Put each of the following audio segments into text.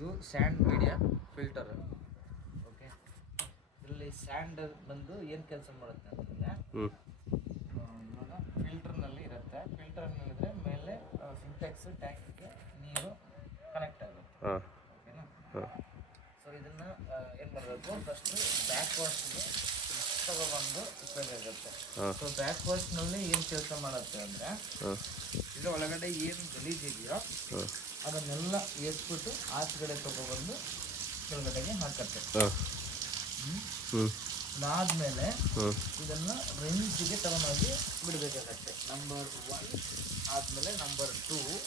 ಇದು and media filter. Okay, ಇದರಲ್ಲಿ and ಬಂದು ಏನು ಕೆಲಸ ಮಾಡುತ್ತೆ ಅಂತಂದರೆ, ಇವಾಗ ಫಿಲ್ಟರ್ನಲ್ಲಿ ಇರುತ್ತೆ. ಫಿಲ್ಟರ್ನಲ್ಲಿದ್ದರೆ ಮೇಲೆ ಸಿಂಟೆಕ್ಸ್ ಟ್ಯಾಂಕಿಗೆ ನೀರು ಕನೆಕ್ಟ್ ಆಗುತ್ತೆ. ಓಕೆನಾ? ಸೊ ಇದನ್ನು ಏನು ಮಾಡಬೇಕು, ಫಸ್ಟು ಬ್ಯಾಕ್ ವಾಶ್ಗೆ ತಗೊಬಂದು ಉಪಯೋಗ. ಸೊ ಬ್ಯಾಕ್ ವಾಶ್ನಲ್ಲಿ ಏನು ಕೆಲಸ ಮಾಡುತ್ತೆ ಅಂದರೆ, ಇದು ಒಳಗಡೆ ಏನು ಗಲೀಜಿದೆಯೋ ಅದನ್ನೆಲ್ಲ ಎಸ್ಬಿಟ್ಟು ಆಚೆಗಡೆ ತಗೊಬಂದು ಕೆಳಗಡೆಗೆ ಹಾಕತ್ತೆ. ಅದಾದಮೇಲೆ ಇದನ್ನು ರೆಂಜಿಗೆ ತಗೊಂಡೋಗಿ ಬಿಡಬೇಕಾಗತ್ತೆ. ನಂಬರ್ 1 ಆದಮೇಲೆ ನಂಬರ್ 2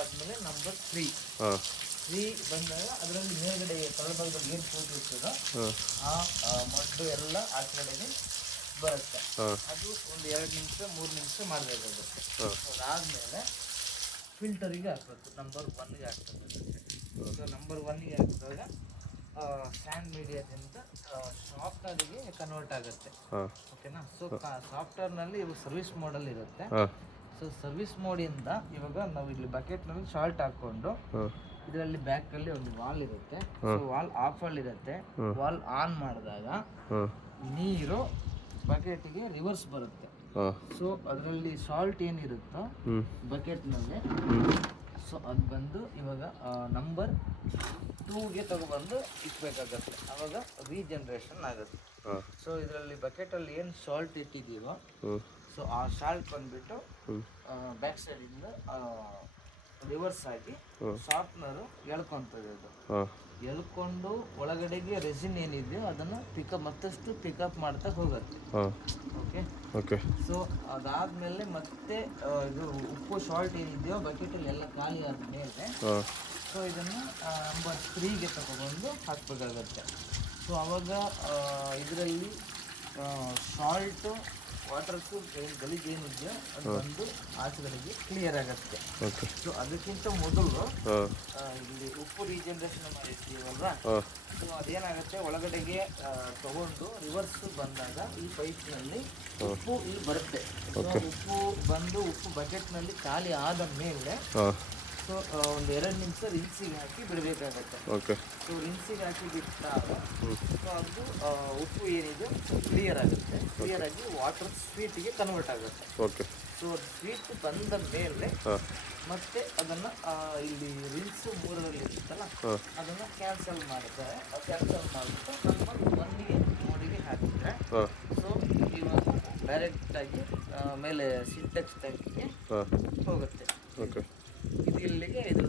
ಆದಮೇಲೆ ನಂಬರ್ 3 ಬಂದಾಗ ಅದರಲ್ಲಿ ಮೇಲ್ಗಡೆ ತಳಭಾಗದಲ್ಲಿ ಏನು ಕೂತಿರ್ತದೋ ಆ ಮಡ್ಡು ಎಲ್ಲ ಆಚೆಗಡೆಗೆ ಬರುತ್ತೆ. ಅದು ಒಂದು 2 ನಿಮಿಷ 3 ನಿಮಿಷ ಮಾಡಬೇಕಾಗುತ್ತೆ. ಅದಾದಮೇಲೆ ಫಿಲ್ಟರಿಗೆ ಹಾಕಬೇಕು. ನಂಬರ್ 1ಗೆ ಹಾಕಬೇಕಾಗುತ್ತೆ. ಸೊ ನಂಬರ್ 1ಗೆ ಹಾಕಿದಾಗ ಸ್ಯಾಂಡ್ ಮೀಡಿಯಾದಿಂದ ಸಾಫ್ಟ್ವೇರ್ಗೆ ಕನ್ವರ್ಟ್ ಆಗುತ್ತೆ. ಓಕೆನಾ? ಸೊ ಸಾಫ್ಟ್ವೇರ್ನಲ್ಲಿ ಇವಾಗ ಸರ್ವಿಸ್ ಮೋಡಲ್ಲಿ ಇರುತ್ತೆ. ಸೊ ಸರ್ವಿಸ್ ಮೋಡಿಂದ ಇವಾಗ ನಾವು ಇಲ್ಲಿ ಬಕೆಟ್ನಲ್ಲಿ ಸಾಲ್ಟ್ ಹಾಕ್ಕೊಂಡು ಇದರಲ್ಲಿ ಬ್ಯಾಕಲ್ಲಿ ಒಂದು ವಾಲ್ ಇರುತ್ತೆ. ಸೊ ವಾಲ್ ಆಫಲ್ಲಿ ಇರುತ್ತೆ. ವಾಲ್ ಆನ್ ಮಾಡಿದಾಗ ನೀರು ಬಕೆಟಿಗೆ ರಿವರ್ಸ್ ಬರುತ್ತೆ. ಸೊ ಅದರಲ್ಲಿ ಸಾಲ್ಟ್ ಏನಿರುತ್ತೋ ಬಕೆಟ್ನಲ್ಲಿ, ಸೊ ಅದು ಬಂದು ಇವಾಗ ನಂಬರ್ 2ಗೆ ತಗೊಬಂದು ಇಕ್ಬೇಕಾಗತ್ತೆ. ಆವಾಗ ರೀಜನ್ರೇಷನ್ ಆಗುತ್ತೆ. ಸೊ ಇದರಲ್ಲಿ ಬಕೆಟಲ್ಲಿ ಏನು ಸಾಲ್ಟ್ ಇಟ್ಟಿದ್ದೀವೋ, ಸೊ ಆ ಸಾಲ್ಟ್ ಬಂದ್ಬಿಟ್ಟು ಬ್ಯಾಕ್ ಸೈಡಿಂದ ರಿವರ್ಸ್ ಆಗಿ ಶಾರ್ಪ್ನರು ಎಳ್ಕೊಂತದೆ. ಅದು ಎಳ್ಕೊಂಡು ಒಳಗಡೆಗೆ ರೆಸಿನ್ ಏನಿದೆಯೋ ಅದನ್ನು ಮತ್ತಷ್ಟು ಪಿಕಪ್ ಮಾಡ್ತಾ ಹೋಗುತ್ತೆ. ಓಕೆ. ಸೊ ಅದಾದಮೇಲೆ ಮತ್ತೆ ಇದು ಉಪ್ಪು ಸಾಲ್ಟ್ ಏನಿದೆಯೋ ಬಕೆಟಲ್ಲಿ ಎಲ್ಲ ಖಾಲಿ ಆದಮೇಲೆ ಸೊ ಇದನ್ನು ನಂಬರ್ 3ಗೆ ತಗೊಬಂದು ಹಾಕಬೇಕಾಗತ್ತೆ. ಸೊ ಆವಾಗ ಇದರಲ್ಲಿ ಸಾಲ್ಟು ವಾಟರ್ಸು ಗಲೀಜು ಏನಿದೆಯೋ ಅದು ಬಂದು ಆಚೆಗಳಿಗೆ ಕ್ಲಿಯರ್ ಆಗುತ್ತೆ. ಸೊ ಅದಕ್ಕಿಂತ ಮೊದಲು ಇಲ್ಲಿ ಉಪ್ಪು ರೀಜನ್ರೇಷನ್ ಮಾಡಿರ್ತೀವಲ್ವಾ, ಸೊ ಅದೇನಾಗುತ್ತೆ, ಒಳಗಡೆಗೆ ತಗೊಂಡು ರಿವರ್ಸ್ ಬಂದಾಗ ಈ ಪೈಪ್ನಲ್ಲಿ ಉಪ್ಪು ಇಲ್ಲಿ ಬರುತ್ತೆ. ಉಪ್ಪು ಬಂದು ಉಪ್ಪು ಬಕೆಟ್ನಲ್ಲಿ ಖಾಲಿ ಆದ ಮೇಲೆ ಸೊ ಒಂದು 2 ನಿಮಿಷ ರಿನ್ಸಿಗೆ ಹಾಕಿ ಬಿಡಬೇಕಾಗತ್ತೆ. ಸೊ ರಿನ್ಸಿಗೆ ಹಾಕಿ ಬಿಟ್ಟಾಗ ಸೊ ಅದು ಉಪ್ಪು ಏನಿದೆ ಕ್ಲಿಯರ್ ಆಗುತ್ತೆ. ಕ್ಲಿಯರ್ ಆಗಿ ವಾಟರ್ ಸ್ವೀಟಿಗೆ ಕನ್ವರ್ಟ್ ಆಗುತ್ತೆ. ಸೊ ಸ್ವೀಟ್ ಬಂದ ಮೇಲೆ ಮತ್ತೆ ಅದನ್ನು ಇಲ್ಲಿ ರಿನ್ಸ್ 3ರಲ್ಲಿ ಇರುತ್ತಲ್ಲ ಅದನ್ನು ಕ್ಯಾನ್ಸಲ್ ಮಾಡ್ತಾರೆ. ಕ್ಯಾನ್ಸಲ್ ಮಾಡಿಬಿಟ್ಟು ನಂಬರ್ 1ಗೆ ಮೋಡಿಗೆ ಹಾಕಿದರೆ ಸೊ ಇವಾಗ ಡೈರೆಕ್ಟಾಗಿ ಮೇಲೆ ಸಿಂಟೆಕ್ಸ್ ಟ್ಯಾಂಕಿಗೆ ಹೋಗುತ್ತೆ. ಇದು ಇಲ್ಲಿಗೆ ಇದು